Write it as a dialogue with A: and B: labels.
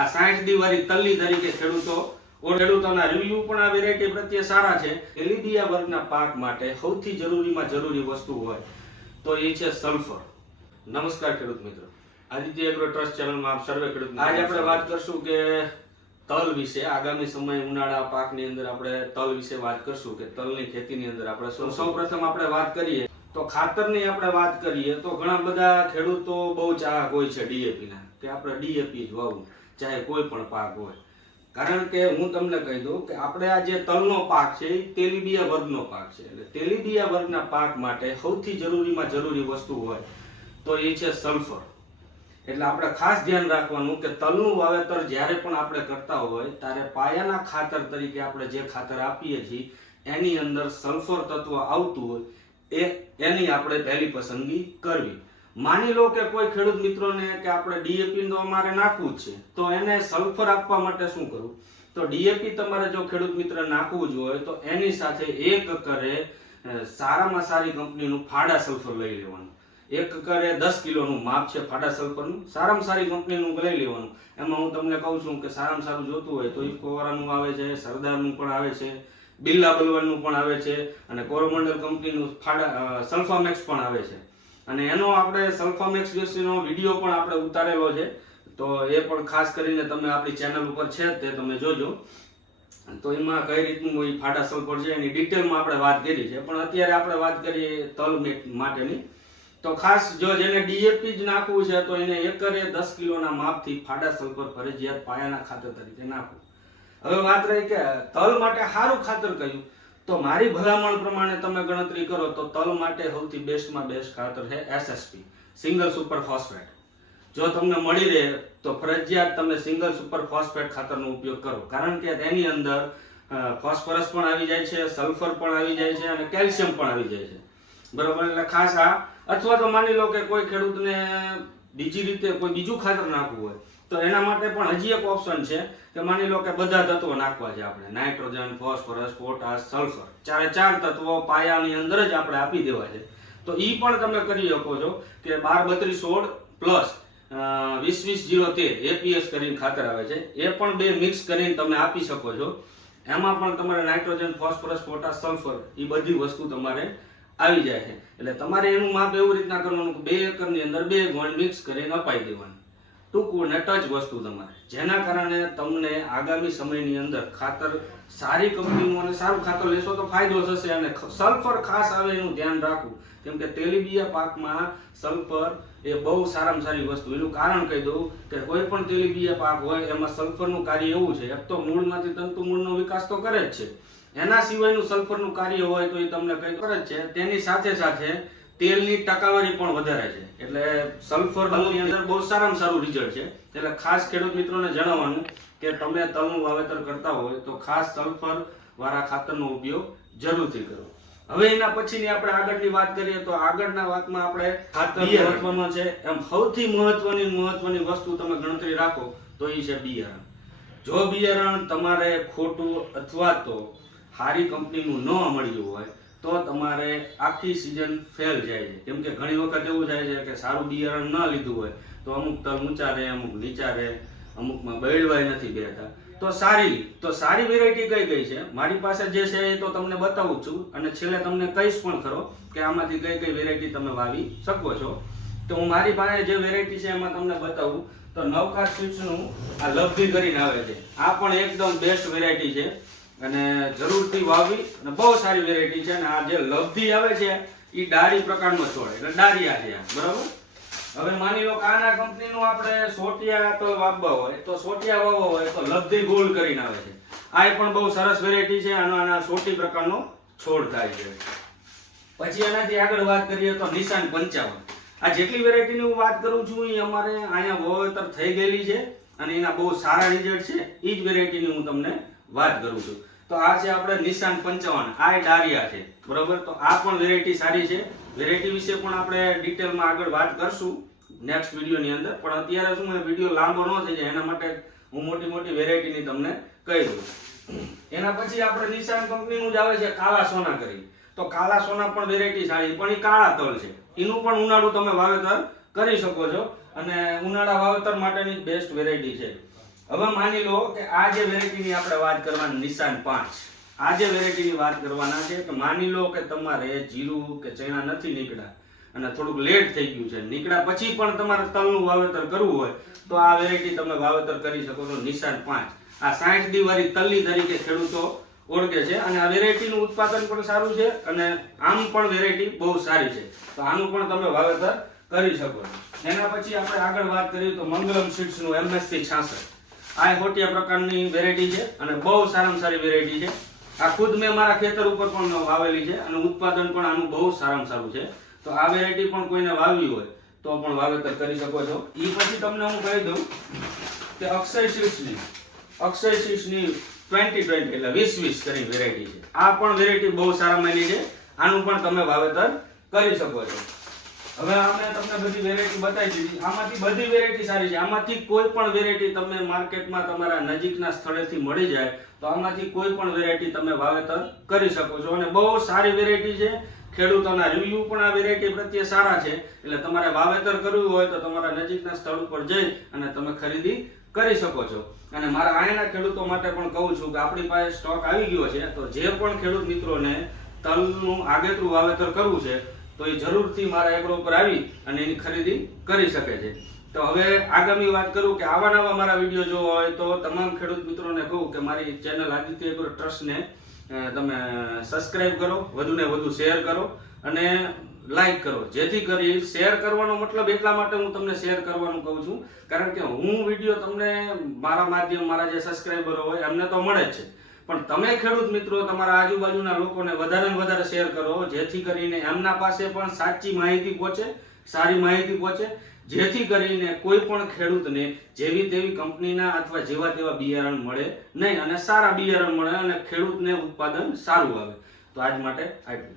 A: આ સાઠ દી વાળી તલ્લી તરીકે ખેડૂતો ખેડૂતોના રિવ્યુ પણ આ વેરાયટી પ્રત્યે સારા છે. એલિબિયા વર્ગના પાક માટે સૌથી જરૂરીમાં જરૂરી વસ્તુ હોય તો એ છે સલ્ફર નમસ્કાર ખેડૂત મિત્રો. આદિત્ય એગ્રો ટ્રસ્ટ ચેનલમાં આપ સર્વે ખેડૂત આજે આપણે વાત કરશું કે તલ વિશે. આગામી સમય ઉનાળા પાકની અંદર આપણે તલ વિશે વાત કરશું કે તલની ખેતીની અંદર આપણે સૌ પ્રથમ આપણે વાત કરીએ. તો ખાતરની આપણે વાત કરીએ તો ઘણા બધા ખેડૂતો બહુ ચાહક હોય છે ડીએપી ના કે આપણે ડીએપી જ વાવવું. ચાહે કોઈ પણ પાક હોય. કારણ કે હું તમને કહી દઉં કે આપણે આ જે તલનો પાક છે એ તેલીબિયા વર્ગનો પાક છે. એટલે તેલીબિયા વર્ગના પાક માટે સૌથી જરૂરીમાં જરૂરી વસ્તુ હોય તો એ છે સલ્ફર. એટલે આપણે ખાસ ધ્યાન રાખવાનું કે તલનું વાવેતર જ્યારે પણ આપણે કરતા હોય ત્યારે પાયાના ખાતર તરીકે આપણે જે ખાતર આપીએ છીએ, એની અંદર સલ્ફર તત્વ આવતું હોય, એ એની આપણે પહેલી પસંદગી કરવી. માની લો કે કોઈ ખેડૂત મિત્રોને કે આપણે ડીએપી તો અમારે નાખવું જ છે, તો એને સલ્ફર આપવા માટે શું કરવું? તો ડીએપી તમારે જો ખેડૂત મિત્ર નાખવું જ હોય, તો એની સાથે એક કરે સારામાં સારી કંપનીનું ફાડા સલ્ફર લઈ લેવાનું. એક કરે દસ કિલોનું માપ છે ફાડા સલ્ફરનું સારામાં સારી કંપનીનું લઈ લેવાનું. એમાં હું તમને કહું છું કે સારામાં સારું જોતું હોય તો ઇફકોવાળાનું આવે છે, સરદારનું પણ આવે છે, બિરલા બલવનનું પણ આવે છે, અને કોરોમંડલ કંપનીનું ફાડા સલ્ફામેક્સ પણ આવે છે. અને એનો આપણે સલ્ફામેક્સ ગેસીનો વીડિયો પણ આપણે ઉતારેલો છે. તો એ પણ ખાસ કરીને તમે આપણી ચેનલ ઉપર છે તે તમે જોજો. તો એમાં કઈ રીતનું એ ફાટા સલ્ફર છે એની ડિટેલમાં આપણે વાત કરી છે. પણ અત્યારે આપણે વાત કરીએ તલ મેટ માટેની. તો ખાસ જો જેને ડીએપી જ નાખવું છે તો એને એકરે દસ કિલોના માપથી ફાડા સલ્ફર ફરજિયાત પાયાના ખાતર તરીકે નાખવું. હવે વાત રહી કે તલ માટે સારું ખાતર કયું? તો મારી ભલામણ પ્રમાણે તમે ગણતરી કરો તો તલ માટે સૌથી બેસ્ટમાં બેસ્ટ ખાતર છે એસએસપી સિંગલ સુપર ફોસ્ફેટ. જો તમને મળી રહે તો ફરજિયાત તમે સિંગલ સુપર ફોસ્ફેટ ખાતરનો ઉપયોગ કરો. કારણ કે તેની અંદર ફોસ્ફરસ પણ આવી જાય છે, સલ્ફર પણ આવી જાય છે અને કેલ્શિયમ પણ આવી જાય છે. બરોબર? એટલે ખાસ આ, અથવા તો માની લો કે કોઈ ખેડૂતને બીજી રીતે કોઈ બીજું ખાતર નાખવું હોય તો એના માટે પણ હજી એક ઓપ્શન છે કે માની લો કે બધા તત્વો નાખવા છે આપણે. નાઇટ્રોજન ફોસ્ફરસ પોટાશ સલ્ફર ચારે ચાર તત્વો પાયાની અંદર જ આપણે આપી દેવા છે. તો એ પણ તમે કરી શકો છો કે બાર બત્રીસ સોળ પ્લસ વીસ વીસ જીરો તેર એપીએસ કરીને ખાતર આવે છે. એ પણ બે મિક્સ કરીને તમે આપી શકો છો. એમાં પણ તમારે નાઇટ્રોજન ફોસ્ફરસ પોટાશ સલ્ફર એ બધી વસ્તુ તમારે આવી જાય છે. એટલે તમારે એનું માપ એવું રીતના કરવાનું કે બે એકરની અંદર બે ગોળ મિક્સ કરીને અપાઈ દેવાનું. ટૂંકું ને વસ્તુ તમારે. જેના કારણે તમને આગામી સમયની અંદર ખાતર સારી કંપનીનું અને સારું ખાતર લેશો તો ફાયદો થશે અને સલ્ફર ખાસ આવે એનું ધ્યાન રાખવું. કેમ કે તેલીબિયા પાકમાં સલ્ફર એ બહુ સારામાં સારી વસ્તુ. એનું કારણ કહી દઉં કે કોઈ પણ તેલીબિયા પાક હોય, એમાં સલ્ફરનું કાર્ય એવું છે, એક તો મૂળમાંથી તંતુ મૂળનો વિકાસ તો કરે જ છે. એના સિવાયનું સલ્ફરનું કાર્ય હોય તો એ તમને કંઈ કરે જ છે. તેની સાથે સાથે તેલની ટકાવારી પણ વધારે છે. એટલે સલ્ફર તલની અંદર બહુ સારામાં સારું રિઝલ્ટ છે. એટલે ખાસ ખેડૂત મિત્રોને જણાવવાનું કે તમે તલનું વાવેતર કરતા હોય તો ખાસ સલ્ફર વાળા ખાતરનો ઉપયોગ જરૂરથી કરો. હવે એના પછીની આપણે આગળની વાત કરીએ તો આગળના વાતમાં આપણે ખાતર મહત્વનો છે. એમ સૌથી મહત્વની મહત્વની વસ્તુ તમે ગણતરી રાખો તો એ છે બિયારણ. જો બિયારણ તમારે ખોટું અથવા તો સારી કંપનીનું ન મળ્યું હોય તો તમારે આખી સિઝન ફેલ જાય છે. કેમ કે ઘણી વખત એવું થાય છે કે સારું બિયારણ ન લીધું હોય તો અમુક તલ ઊંચા રહે, અમુક નીચા રહે, અમુકમાં બળવાય નથી બેઠા. તો સારી તો સારી વેરાયટી કઈ કઈ છે? મારી પાસે જે છે એ તો તમને બતાવું છું અને છેલ્લે તમને કહીશ પણ ખરો કે આમાંથી કઈ કઈ વેરાયટી તમે વાવી શકો છો. તો હું મારી પાસે જે વેરાયટી છે એમાં તમને બતાવું. તો નવકાર સ્વીટ્સનું આ લબ્ધી કરીને આવે છે. આ પણ એકદમ બેસ્ટ વેરાયટી છે. અને જરૂરથી વાવી અને બહુ સારી વેરાયટી છે અને આ જે લબ્ધી આવે છે એ ડાળી પ્રકારનો છોડ એટલે ડાળિયા છે બરાબર? હવે માની લો કે આના કંપનીનું આપણે સોટિયા તો વાવવા હોય, તો સોટિયા વાવવા હોય, તો લબ્ધી ગોળ કરીને આવે છે. આ પણ બહુ સરસ વેરાયટી છે આનો આના સોટી પ્રકારનો છોડ થાય છે. પછી એનાથી આગળ વાત કરીએ તો નિશાન પંચાવન. આ જેટલી વેરાયટીની હું વાત કરું છું એ અમારે અહીંયા વાવેતર થઈ ગયેલી છે અને એના બહુ સારા રિઝલ્ટ છે. એ જ વેરાયટીની હું તમને વાત કરું છું. તો આ છે આપણે નિશાન પંચાવન, આ ડારિયા છે. બરોબર? તો આ પણ વેરાયટી સારી છે. વેરાયટી વિશે પણ આપણે ડિટેલમાં આગળ વાત કરશું નેક્સ્ટ વિડીયોની અંદર. પણ અત્યારે શું મને વીડિયો લાંબો ન થઈ જાય. એના માટે હું મોટી મોટી વેરાયટીની તમને કહી દઉં. એના પછી આપણે નિશાન કંપનીનું જ આવે છે કાળા સોના કરી. તો કાળા સોના પણ વેરાયટી સારી પણ એ કાળા તલ છે. એનું પણ ઉનાળું તમે વાવેતર કરી શકો છો. અને ઉનાળા વાવેતર માટેની બેસ્ટ વેરાયટી છે. હવે માની લો કે આ જે વેરાયટીની આપણે વાત કરવાની, નિશાન પાંચ. આ જે વેરાયટીની વાત કરવાના છે કે માની લો કે તમારે જીરું કે ચણા નથી નીકળ્યા અને થોડુંક લેટ થઈ ગયું છે. નીકળ્યા પછી પણ તમારે તલનું વાવેતર કરવું હોય, તો આ વેરાયટી તમે વાવેતર કરી શકો છો, નિશાન પાંચ. આ સાઠ દિવાળી તલની તરીકે ખેડૂતો ઓળખે છે અને આ વેરાયટીનું ઉત્પાદન પણ સારું છે અને આમ પણ વેરાયટી બહુ સારી છે. તો આનું પણ તમે વાવેતર કરી શકો છો. એના પછી આપણે આગળ વાત કરીએ તો મંગલમ સીડ્સનું એમએસસી છાસઠ. આ હોટિયા પ્રકારની વેરાયટી છે અને બહુ સારામાં સારી વેરાયટી છે. આ ખુદ મેં મારા ખેતર ઉપર પણ વાવેલી છે અને ઉત્પાદન પણ આનું બહુ સારામાં સારું છે. તો આ વેરાયટી પણ કોઈને વાવવી હોય તો પણ વાવેતર કરી શકો છો. એ પછી તમને હું કહી દઉં કે અક્ષય શીર્ષની અક્ષય શીર્ષની ટ્વેન્ટી ટ્વેન્ટી એટલે વીસ વીસ કરી વેરાયટી છે. આ પણ વેરાયટી બહુ સારા માની છે. આનું પણ તમે વાવેતર કરી શકો છો. હવે અમે તમને બધી વેરાયટી બતાવી દીધી. આમાંથી બધી વેરાયટી સારી છે. આમાંથી કોઈ પણ વેરાયટી તમને માર્કેટમાં તમારા નજીકના સ્થળેથી મળી જાય તો આમાંથી કોઈ પણ વેરાયટી તમે વાવેતર કરી શકો છો. અને બહુ સારી વેરાયટી છે. ખેડૂતોના રિવ્યુ પણ આ વેરાયટી પ્રત્યે સારા છે. એટલે તમારે વાવેતર કરવું હોય તો તમારા નજીકના સ્થળ ઉપર જઈ અને તમે ખરીદી કરી શકો છો. અને મારા અહીંના ખેડૂતો માટે પણ કહું છું કે આપણી પાસે સ્ટોક આવી ગયો છે. તો જે પણ ખેડૂત મિત્રોને તલનું આગેતરું વાવેતર કરવું છે તો એ જરૂરથી મારા એગ્રો ઉપર આવી અને એની ખરીદી કરી શકે છે. તો હવે આગામી વાત કરું કે આવા નવા મારા વીડિયો જોવા હોય તો તમામ ખેડૂત મિત્રોને કહું કે મારી ચેનલ આદિત્ય એગ્રો ટ્રસ્ટને તમે સબસ્ક્રાઇબ કરો વધુને વધુ શેર કરો અને લાઈક કરો. જેથી કરી શેર કરવાનો મતલબ એટલા માટે હું તમને શેર કરવાનું કહું છું. કારણ કે હું વીડિયો તમને મારા માધ્યમ, મારા જે સબસ્ક્રાઈબરો હોય એમને તો મળે જ છે. પણ તમે ખેડૂત મિત્રો, તમારા આજુબાજુના લોકોને વધારે ને વધારે શેર કરો, જેથી કરીને એમના પાસે પણ સાચી માહિતી પહોંચે, સારી માહિતી પહોંચે, જેથી કરીને કોઈ પણ ખેડૂતને જેવી તેવી કંપનીના અથવા જેવા તેવા બિયારણ મળે નહીં અને સારા બિયારણ મળે અને ખેડૂતને ઉત્પાદન સારું આવે. તો આજ માટે આટલું.